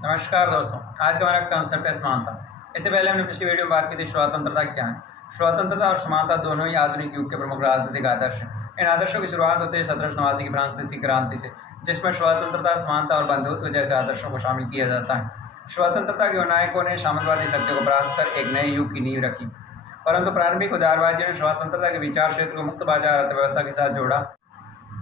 नमस्कार दोस्तों, आज का हमारा कॉन्सेप्ट है समानता। इससे पहले हमने पिछली वीडियो में बात की थी स्वतंत्रता क्या है। स्वतंत्रता और समानता दोनों ही आधुनिक युग के प्रमुख राजनीतिक आदर्श हैं। इन आदर्शों की शुरुआत होती है 1789 की फ्रांसीसी क्रांति से, जिसमें स्वतंत्रता, समानता और बंधुत्व जैसे आदर्शों को शामिल किया जाता है। स्वतंत्रता के नायकों ने साम्यवादी शक्तियों को परास्त कर एक नए युग की नींव रखी, परंतु प्रारंभिक उदारवादियों ने स्वतंत्रता के विचार क्षेत्र को मुक्त बाजार अर्थव्यवस्था के साथ जोड़ा।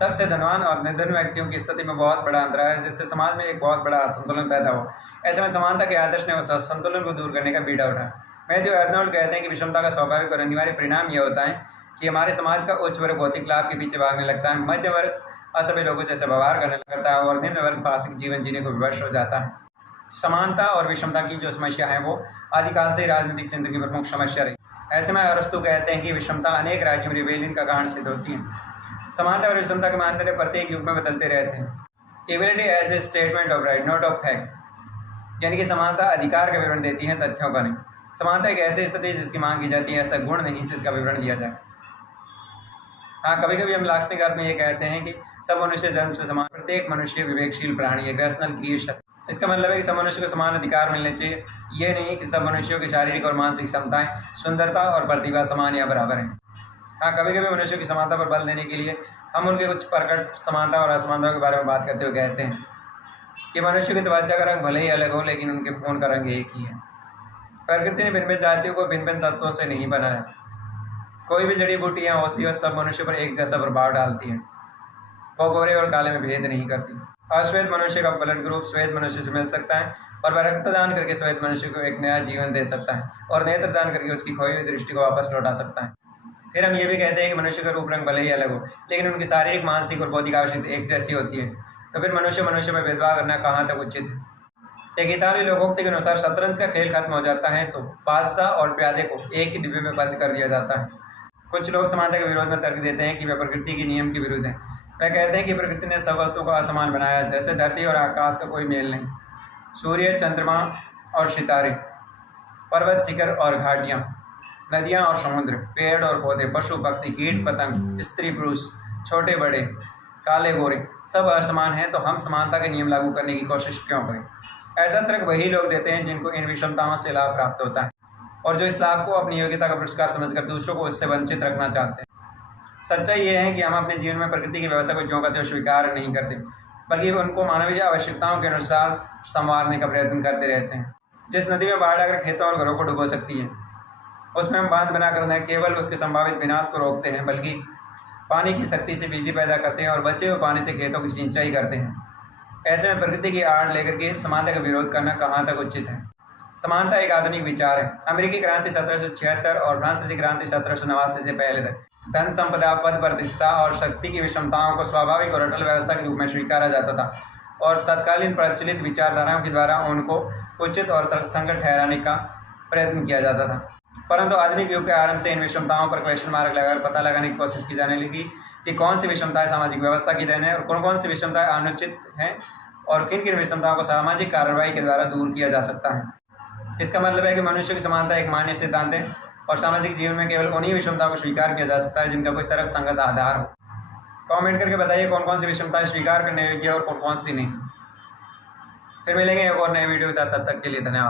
तब से धनवान और निर्धन व्यक्तियों की स्थिति में बहुत बड़ा अंतर है, जिससे समाज में एक बहुत बड़ा असंतुलन पैदा हुआ। ऐसे में समानता के आदर्श ने उस असंतुलन को दूर करने का बीड़ा उठाया। मैथ्यू अर्नोल्ड कहते हैं कि विषमता का स्वाभाविक और अनिवार्य परिणाम यह होता है कि हमारे समाज का उच्च वर्ग भौतिक लाभ के पीछे भागने लगता है, मध्य वर्ग असभ्य लोगों जैसे व्यवहार करने लगता है और निम्न वर्ग पारसिक जीवन जीने को विवश हो जाता है। समानता और विषमता की जो समस्या है वो आदिकाल से ही राजनीतिक चिंतन की प्रमुख समस्या रही। ऐसे में अरस्तु कहते हैं कि विषमता अनेक राज्यों में रिबेलियन का कारण सिद्ध होती है। समानता और विषमता के मानदंड प्रत्येक युग में बदलते रहते हैं। Equality as a statement of right not of fact, यानी कि समानता अधिकार का विवरण देती है, तथ्यों का नहीं। समानता एक ऐसी स्थिति है जिसकी मांग की जाती है, ऐसा गुण नहीं जिसका विवरण दिया जाए। हाँ, कभी कभी हम लाक्षणिक अर्थ में ये कहते हैं कि सब मनुष्य जन्म से समान, प्रत्येक मनुष्य विवेकशील प्राणी है, रैशनल क्रिएशन। इसका मतलब है कि सब मनुष्य को समान अधिकार मिलने चाहिए। ये नहीं कि सब मनुष्यों की शारीरिक और मानसिक क्षमताएं, सुंदरता और प्रतिभा समान या बराबर हैं। हाँ, कभी कभी मनुष्यों की समानता पर बल देने के लिए हम उनके कुछ प्रकट समानता और असमानता के बारे में बात करते हुए कहते हैं कि मनुष्य की त्वचा का रंग भले ही अलग हो, लेकिन उनके खून का रंग एक ही है। प्रकृति ने भिन्न भिन्न जातियों को भिन्न भिन्न तत्वों से नहीं बनाया। कोई भी जड़ी बूटी या औषधि सब मनुष्य पर एक जैसा प्रभाव डालती है। वो गोरे और काले में भेद नहीं करती। अश्वेत मनुष्य का ब्लड ग्रुप श्वेत मनुष्य से मिल सकता है और वह रक्तदान करके श्वेत मनुष्य को एक नया जीवन दे सकता है और नेत्रदान करके उसकी खोई हुई दृष्टि को वापस लौटा सकता है। फिर हम ये भी कहते हैं कि मनुष्य का रूप रंग भले ही अलग हो, लेकिन उनकी शारीरिक, मानसिक और बौद्धिक आवश्यकता एक जैसी होती है। तो फिर मनुष्य में भेदभाव करना कहाँ तक उचित है। एक इतालवी लोकोक्ति के अनुसार शतरंज का खेल खत्म हो जाता है तो बादशाह और प्यादे को एक ही डिब्बे में बंद कर दिया जाता है। कुछ लोग समानता के विरोध में तर्क देते हैं कि वह प्रकृति के नियम के विरुद्ध है। वह कहते हैं कि प्रकृति ने सब वस्तुओं को असमान बनाया, जैसे धरती और आकाश का कोई मेल नहीं, सूर्य, चंद्रमा और सितारे, पर्वत, शिखर और घाटियाँ, नदियाँ और समुद्र, पेड़ और पौधे, पशु पक्षी, कीट पतंग, स्त्री पुरुष, छोटे बड़े, काले गोरे, सब असमान हैं। तो हम समानता के नियम लागू करने की कोशिश क्यों करें। ऐसा तर्क वही लोग देते हैं जिनको इन विषमताओं से लाभ प्राप्त होता है और जो इस लाभ को अपनी योग्यता का पुरस्कार समझकर दूसरों को इससे वंचित रखना चाहते हैं। सच्चाई ये है कि हम अपने जीवन में प्रकृति की व्यवस्था को ज्यों का त्यों स्वीकार नहीं करते, बल्कि उनको मानवीय आवश्यकताओं के अनुसार संवारने का प्रयत्न करते रहते हैं। जिस नदी में बाढ़ आकर खेतों और घरों को डुबो सकती है, उसमें हम बांध बनाकर न केवल उसके संभावित विनाश को रोकते हैं, बल्कि पानी की शक्ति से बिजली पैदा करते हैं और बचे हुए पानी से खेतों की सिंचाई करते हैं। ऐसे में प्रकृति की आड़ लेकर के समानता का विरोध करना कहाँ तक उचित है। समानता एक आधुनिक विचार है। अमेरिकी क्रांति 1776 और फ्रांसीसी क्रांति 1789 से पहले तक धन संपदा, पद प्रतिष्ठा और शक्ति की विषमताओं को स्वाभाविक और अटल व्यवस्था के रूप में स्वीकारा जाता था और तत्कालीन प्रचलित विचारधाराओं के द्वारा उनको उचित और तर्कसंगत ठहराने का प्रयत्न किया जाता था। परंतु आधुनिक युग के आरंभ से इन विषमताओं पर क्वेश्चन मार्क लगाकर पता लगाने की कोशिश की जाने लगी कि कौन सी विषमताएं सामाजिक व्यवस्था की देन है और कौन कौन सी विषमताएं अनुचित हैं और किन किन विषमताओं को सामाजिक कार्रवाई के द्वारा दूर किया जा सकता है। इसका मतलब है कि मनुष्य की समानता एक मान्य सिद्धांत है और सामाजिक जीवन में केवल उन्हीं विषमताओं को स्वीकार किया जा सकता है जिनका कोई तर्क संगत आधार हो। कमेंट करके बताइए कौन कौन सी विषमताएं स्वीकार करने योग्य और कौन कौन सी नहीं। फिर मिलेंगे एक और नए वीडियो के साथ, तब तक के लिए धन्यवाद।